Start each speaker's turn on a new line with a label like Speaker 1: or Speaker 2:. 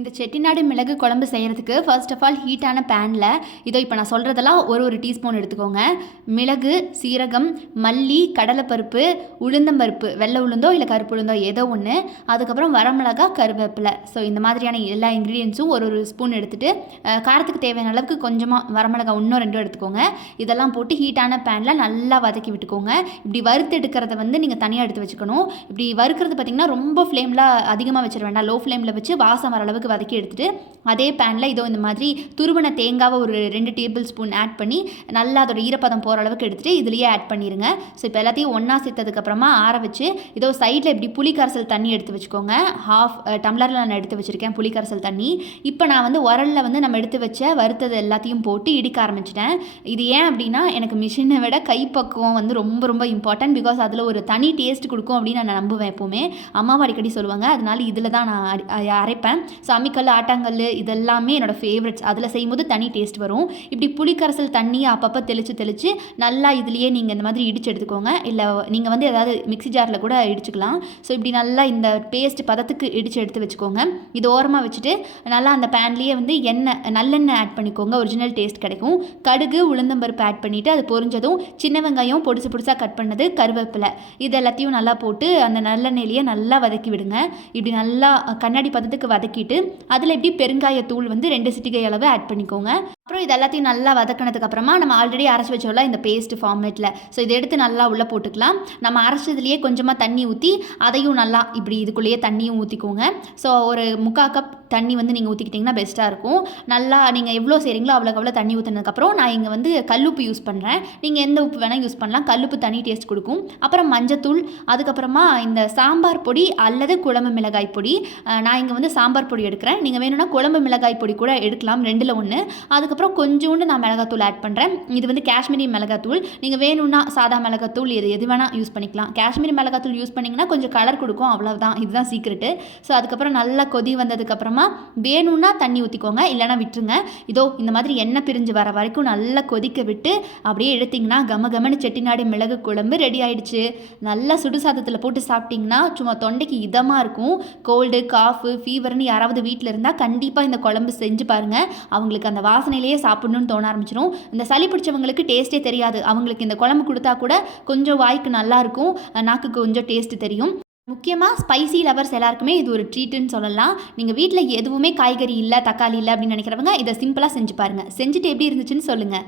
Speaker 1: இந்த செட்டிநாடு மிளகு குழம்பு செய்கிறதுக்கு ஃபர்ஸ்ட் ஆஃப் ஆல் ஹீட்டான பேனில் இதோ இப்போ நான் சொல்கிறதெல்லாம் ஒரு ஒரு டீஸ்பூன் எடுத்துக்கோங்க. மிளகு சீரகம் மல்லி கடலைப்பருப்பு உளுந்தம்பருப்பு வெள்ளை உளுந்தோ இல்லை கருப்பு உளுந்தோ ஏதோ ஒன்று அதுக்கப்புறம் வரமிளகா கருவேப்பிலை. ஸோ இந்த மாதிரியான எல்லா இன்க்ரீடியன்ஸும் ஒரு ஒரு ஸ்பூன் எடுத்துகிட்டு காரத்துக்கு தேவையான அளவுக்கு கொஞ்சமாக வரமிளகா இன்னும் ரெண்டும் எடுத்துக்கோங்க. இதெல்லாம் போட்டு ஹீட்டான பேனில் நல்லா வதக்கி விட்டுக்கோங்க. இப்படி வறுத்து எடுக்கிறத வந்து நீங்கள் தனியாக எடுத்து வச்சுக்கணும். இப்படி வறுக்கிறது பார்த்திங்கன்னா ரொம்ப ஃப்ளேமில் அதிகமாக வச்சிட வேண்டாம். லோ ஃப்ளேமில் வச்சு வாசம் வர அளவுக்கு வதக்கி எடுத்துட்டு அதே பேனில் இதோ இந்த மாதிரி துருவன தேங்காவை ஒரு ரெண்டு டேபிள் ஸ்பூன் ஆட் பண்ணி நல்லா அதோட ஈரப்பதம் போகிற அளவுக்கு எடுத்துகிட்டு இதுலேயே ஆட் பண்ணிடுங்க ஸோ இப்போ எல்லாத்தையும் ஒன்றா சேர்த்ததுக்கப்புறமா ஆற வச்சு இதோ சைடில் இப்படி புளி கரைசல் தண்ணி எடுத்து வச்சுக்கோங்க. ஹாஃப் டம்ளரில் நான் எடுத்து வச்சுருக்கேன் புளி கரைசல் தண்ணி. இப்போ நான் வந்து உரலில் வந்து நம்ம எடுத்து வச்ச வறுத்தது எல்லாத்தையும் போட்டு இடிக்க ஆரம்பிச்சிட்டேன். இது ஏன் அப்படின்னா எனக்கு மிஷினை விட கைப்பக்குவம் வந்து ரொம்ப ரொம்ப இம்பார்ட்டன்ட் பிகாஸ் அதில் ஒரு தனி டேஸ்ட் கொடுக்கும் அப்படின்னு நான் நம்புவேன் எப்போவுமே. அம்மாவை அடிக்கடி சொல்லுவாங்க அதனால இதில் தான் நான் அரைப்பேன். ஸோ சமிக்கல் ஆட்டாங்கல் இதெல்லாமே என்னோடய ஃபேவரட்ஸ் அதில் செய்யும்போது தனி டேஸ்ட் வரும். இப்படி புளிக்கரைசல் தண்ணியை அப்பப்போ தெளித்து தெளித்து நல்லா இதுலேயே நீங்கள் இந்த மாதிரி இடிச்சு எடுத்துக்கோங்க. இல்லை நீங்கள் வந்து ஏதாவது மிக்ஸி ஜாரில் கூட இடிச்சுக்கலாம். ஸோ இப்படி நல்லா இந்த பேஸ்ட் பதத்துக்கு இடித்து எடுத்து வச்சுக்கோங்க. இது ஓரமாக வச்சுட்டு நல்லா அந்த பேன்லேயே வந்து எண்ணெய் நல்லெண்ணெய் ஆட் பண்ணிக்கோங்க. ஒரிஜினல் டேஸ்ட் கிடைக்கும். கடுகு உளுந்தம்பருப்பு ஆட் பண்ணிவிட்டு அது பொரிஞ்சதும் சின்ன வெங்காயம் பொடிசு பொடிசாக கட் பண்ணது கருவேப்பிலை. இது எல்லாத்தையும் நல்லா போட்டு அந்த நல்லெண்ணெயிலேயே நல்லா வதக்கி விடுங்க. இப்படி நல்லா கண்ணாடி பதத்துக்கு வதக்கிட்டு அதில் எப்படி பெருங்காயத்தூள் வந்து ரெண்டு சிட்டிகை அளவு ஆட் பண்ணிக்கோங்க. அப்புறம் இது எல்லாத்தையும் நல்லா வதக்கினதுக்கு அப்புறமா நம்ம ஆல்ரெடி அரைச்சி வச்சோம்ல இந்த பேஸ்ட் ஃபார்மேட்டில் ஸோ இதை எடுத்து நல்லா உள்ளே போட்டுக்கலாம். நம்ம அரைச்சதுலேயே கொஞ்சமாக தண்ணி ஊற்றி அதையும் நல்லா இப்படி இதுக்குள்ளேயே தண்ணியும் ஊற்றிக்கோங்க ஸோ ஒரு முக்கால் கப் தண்ணி வந்து நீங்கள் ஊற்றிக்கிட்டிங்கன்னா பெஸ்ட்டாக இருக்கும். நல்லா நீங்கள் எவ்வளோ செய்கிறீங்களோ அவ்வளோக்கு அவ்வளோ தண்ணி ஊற்றினதுக்கப்புறம் நான் இங்கே வந்து கல்லுப்பு யூஸ் பண்ணுறேன் நீங்கள் எந்த உப்பு வேணால் யூஸ் பண்ணலாம். கல்லுப்பு தனி டேஸ்ட் கொடுக்கும். அப்புறம் மஞ்சத்தூள் அதுக்கப்புறமா இந்த சாம்பார் பொடி அல்லது குழம்பு மிளகாய் பொடி. நான் இங்கே வந்து சாம்பார் பொடி எடுக்கிறேன். நீங்கள் வேணும்னா குழம்பு மிளகாய் பொடி கூட எடுக்கலாம் ரெண்டில் ஒன்று அதுக்கு அதுக்கப்புறம் கொஞ்சோண்டு நான் மிளகாத்தூள் ஆட் பண்ணுறேன் இது வந்து காஷ்மீரி மிளகாத்தூள். நீங்கள் வேணும்னா சாதா மிளகாத்தூள் இது எது வேணால் யூஸ் பண்ணிக்கலாம். காஷ்மீரி மிளகாத்தூள் யூஸ் பண்ணிங்கன்னா கொஞ்சம் கலர் கொடுக்கும். அவ்வளோதான் இதுதான் சீக்ரெட்டு ஸோ அதுக்கப்புறம் நல்லா கொதி வந்ததுக்கப்புறமா வேணும்னா தண்ணி ஊற்றிக்கோங்க இல்லைனா விட்டுருங்க. இதோ இந்த மாதிரி எண்ணெய் பிரிஞ்சு வர வரைக்கும் நல்லா கொதிக்க விட்டு அப்படியே எடுத்திங்கன்னா கம கமனு செட்டிநாடு மிளகு குழம்பு ரெடி ஆயிடுச்சு. நல்லா சுடு சாதத்தில் போட்டு சாப்பிட்டிங்கன்னா சும்மா தொண்டைக்கு இதமாக இருக்கும். கோல்டு காஃபு ஃபீவர்னு யாராவது வீட்டில் இருந்தால் கண்டிப்பாக இந்த குழம்பு செஞ்சு பாருங்கள் அவங்களுக்கு அந்த வாசனை வாசனையிலேயே சாப்பிடணும்னு தோண ஆரம்பிச்சிடும் இந்த சளி பிடிச்சவங்களுக்கு டேஸ்ட்டே தெரியாது. அவங்களுக்கு இந்த குழம்பு கொடுத்தா கூட கொஞ்சம் வாய்க்கு நல்லா இருக்கும். நாக்குக்கு கொஞ்சம் டேஸ்ட் தெரியும். முக்கியமாக ஸ்பைசி லவர்ஸ் எல்லாருக்குமே இது ஒரு ட்ரீட்டுன்னு சொல்லலாம். நீங்கள் வீட்டில் எதுவுமே காய்கறி இல்லை தக்காளி இல்லை அப்படின்னு நினைக்கிறவங்க இதை சிம்பிளாக செஞ்சு பாருங்கள் செஞ்சுட்டு எப்படி இருந்துச்சுன்னு சொல்லுங்கள்